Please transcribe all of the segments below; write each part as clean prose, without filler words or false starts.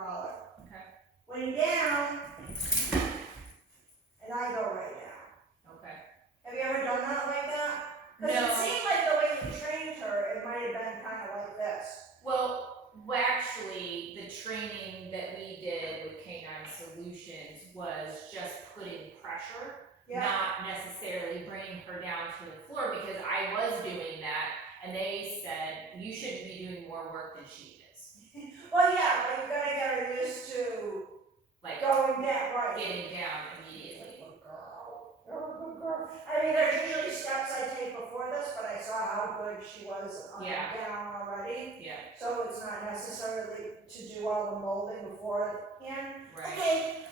collar. Okay. Winni down, and I go right down. Okay. Have you ever done that like that? Because No. it seemed like the way you trained her, it might have been kind of like this. Well, actually, the training that we did with Canine Solutions was just putting pressure, not necessarily bringing her down to the floor, because I was doing that, and they said, you shouldn't be doing more work than she is. Well, yeah, but you gotta get her used to Like going down, right? getting down immediately. Good girl. You're a good girl. I mean, there's usually steps I take before this, but I saw how good she was down already. Yeah. So it's not necessarily to do all the molding beforehand. Right. Okay.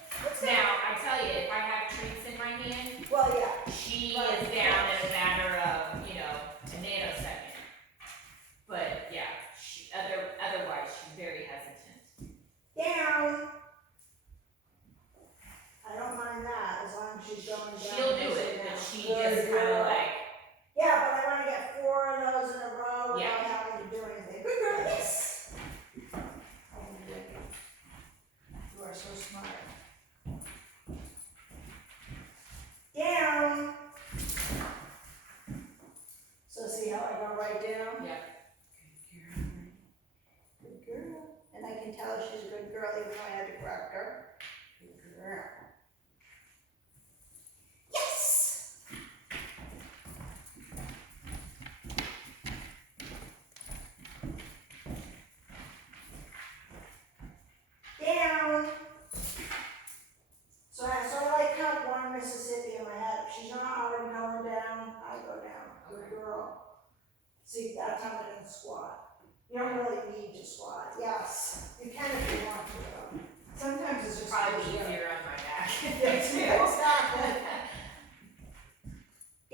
Now, I tell you, if I have treats in my hand, well, yeah, she is down in a matter of, a nanosecond. But yeah, otherwise she's very hesitant. Down. I don't mind that as long as she's going down. She'll do it, but she just kind of like. Yeah, but I want to get 4 of those in a row without Yeah. having to do anything. Good girl, yes. Oh, you are so smart. Down. So see how I go right down? Yeah. Good girl. And I can tell she's a good girl even though I had to correct her. Good girl. Yes! Down. So I count 1 Mississippi in my head. If she's not already going down, I go down. Good girl. See, that time I didn't squat. You don't really need to squat. Yes, you can if you want to though. Sometimes it's just Probably easier on my back. Yes, exactly.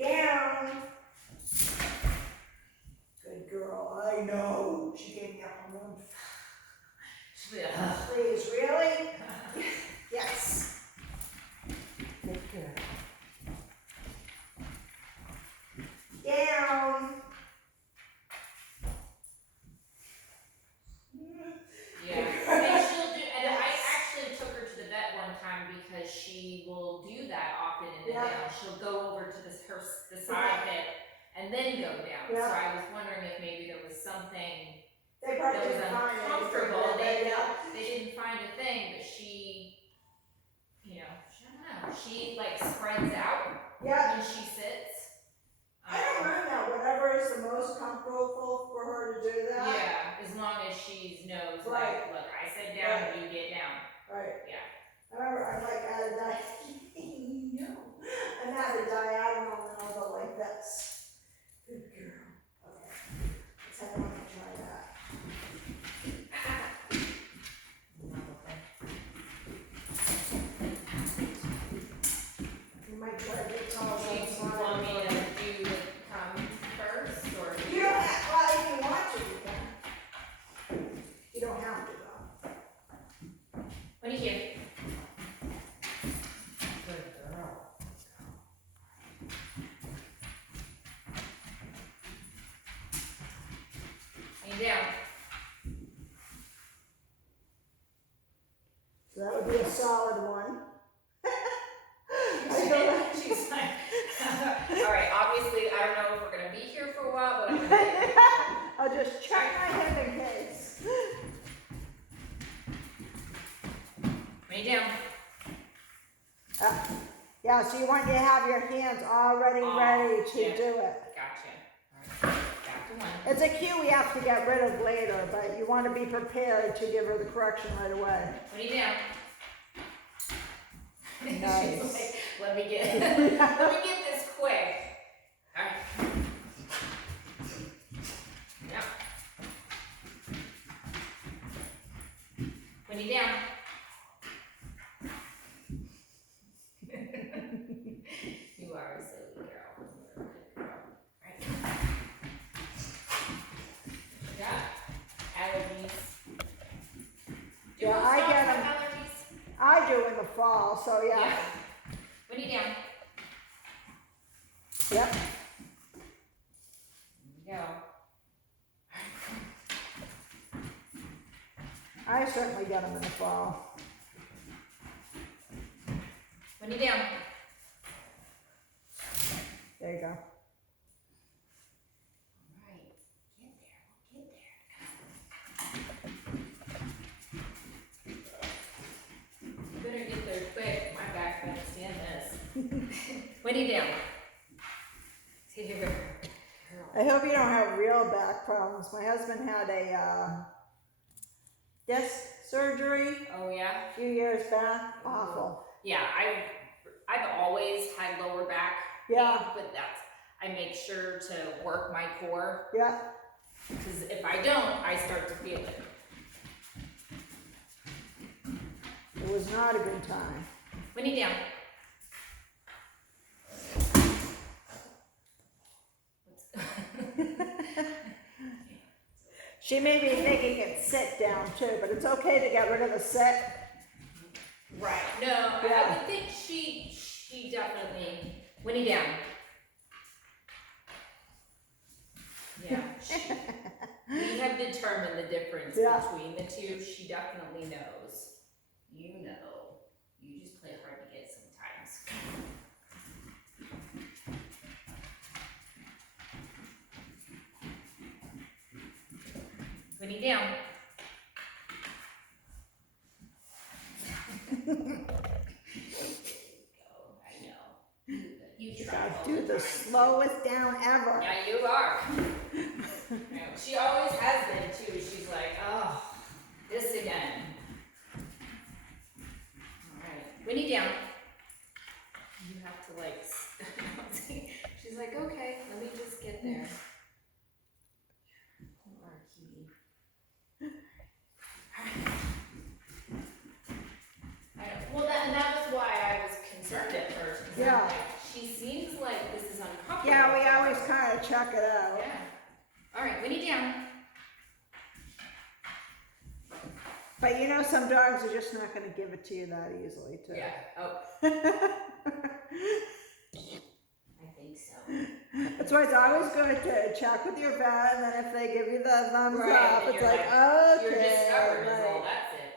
Down. Good girl. I know. She gave me a hormone. Please, really? Yes. Good girl. Down. Yeah, and she'll do, and I actually took her to the vet one time because she will do that often in the day. She'll go over to the side hip and then go down. So I was wondering if maybe there was something that was uncomfortable. They didn't find a thing, but she, I don't know, she like spreads out when she sits. I don't mind that. Whatever is the most comfortable for her to do that. Yeah, as long as she knows, like, look, I said down, you get down. Right. Yeah. I remember I'm like at a I'm at a diagonal and I'll go like this. Good girl. Okay. Let's have one try that. You might try to get tall. Do you want me to do the come first, or you don't have, well, if you want to, you can. You don't have to though. What do you hear? Good girl. Hang down. So that would be a solid one. She's like, all right, obviously, I don't know if we're going to be here for a while, but I'm going to I'll just check my hip in case. lay down. Yeah, so you want to have your hands already ready to do it. Gotcha. All right, back to one. It's a cue we have to get rid of later, but you want to be prepared to give her the correction right away. Lay down. Nice. She's like, let me get this quick. All right. Now. Winni down. You are a silly girl. You're a good girl. Right. Yeah. Allergies. Do Yeah, most I dogs get have 'em. allergies? I do in the fall, so yeah. Winni down. Yep. There you go. I certainly get them in the fall. Winnie down. There you go. Alright, get there. Better get there quick. My back can't stand this. Winnie down. Here. I hope you don't have real back problems. My husband had a disc surgery Oh yeah? a few years back. Awful. Yeah, I've always had lower back pain, Yeah. but I make sure to work my core, Yeah. because if I don't, I start to feel it. It was not a good time. Winnie down. She may be thinking it's sit down too, but it's okay to get rid of the sit. Right. No, Yeah. I would think she definitely Winnie down. Yeah. We have determined the difference Yeah. between the two. She definitely knows. You know. You just play hard to get sometimes. Winnie down. I know. You try. I do the slowest down ever. Yeah, you are. Yeah, she always has been too. She's like, oh, this again. Alright, Winnie down. You have to like, she's like, okay, let me just get there. You are a cutie. Well, that was why I was concerned at first. 'Cause I'm Yeah. like, she seems like this is uncomfortable. Yeah, we always kind of check it out. Yeah. Alright, Winnie down. But you know, some dogs are just not going to give it to you that easily, too. Yeah. Oh, I think so. That's why it's always good to check with your vet, and then if they give you the thumbs Right, up, and it's you're like, like, okay. You're just stubborn is all, right. that's it.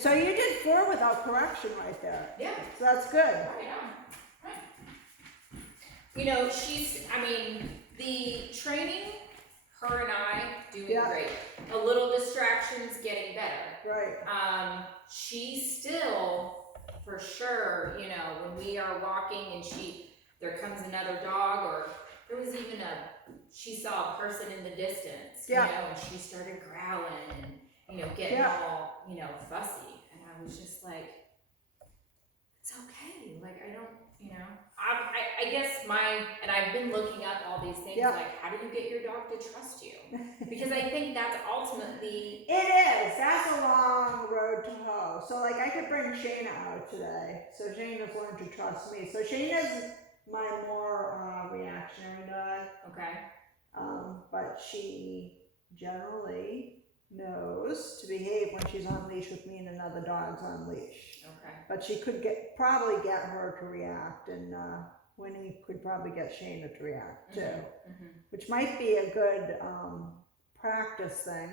So you did 4 without correction right there. Yeah. So that's good. Right on. Right. You know, the training, her and I doing Yeah. great. A little distractions, getting better. Right. She still, for sure, you know, when we are walking and there comes another dog, or there was even she saw a person in the distance, Yeah. you know, and she started growling and, you know, getting Yeah. all, you know, fussy. And I was just like, it's okay. Like, I don't, you know, I guess and I've been looking up all these things, Yeah. like, how do you get your dog to trust you? Because I think that's ultimately, It is. That's a long road to hoe. So, like, I could bring Shayna out today. So Shayna's learned to trust me. So Shayna's my more reactionary dog. okay. But she generally knows to behave when she's on leash with me and another dog's on leash. Okay. But she could probably get her to react, and Winnie could probably get Shayna to react too, which might be a good practice thing.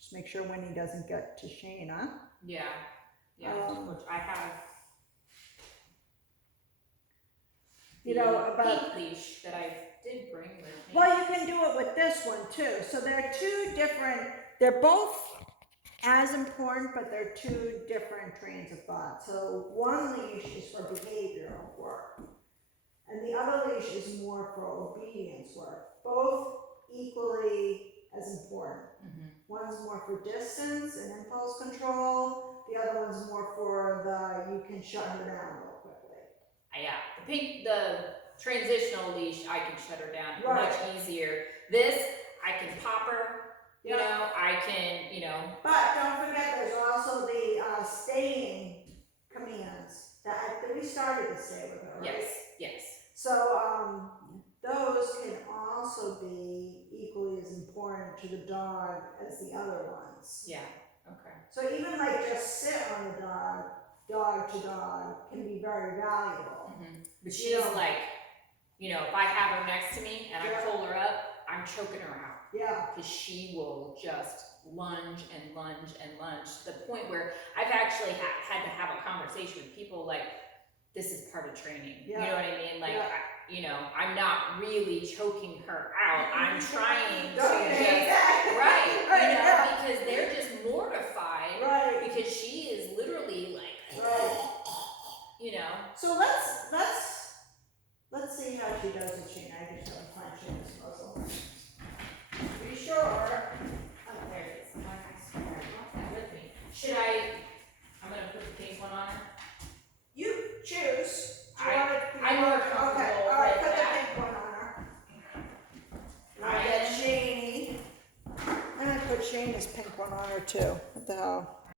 Just make sure Winnie doesn't get to Shayna. Yeah. Yeah. Which I have. You know, but pink leash that I did bring with me. well, you can do it with this one too. So they're two different. They're both as important, but they're two different trains of thought. So one leash is for behavioral work, and the other leash is more for obedience work. Both equally as important. One's more for distance and impulse control. The other one's more for you can shut her down real quickly. Yeah, the transitional leash, I can shut her down Right. much easier. This, I can pop her, you Yeah. know, I can, you know. But don't forget, there's also the staying commands that we started to stay with her, right? Yes. So those can also be equally as important to the dog as the other ones. Yeah, okay. So even like just sit on the dog to dog can be very valuable. But she's You know. like, you know, if I have her next to me and I Yeah. pull her up, I'm choking her out. Yeah, because she will just lunge and lunge and lunge to the point where I've actually had to have a conversation with people like, this is part of training. You know what I mean? Like, Yeah. I'm not really choking her out. I'm trying to Don't you hate that? right, Right, yeah. because they're just mortified right, because she is literally like, right. So Let's see how she does it, Shane. I just don't punch in this puzzle. Be sure. oh, there it is. I swear, I brought that with me. I'm gonna put the pink one on her. You choose. Do you want it? I'm more Okay, comfortable all right, with put the that. pink one on her. I'll get Shaney. I'm gonna put Shane's pink one on her too. What the hell?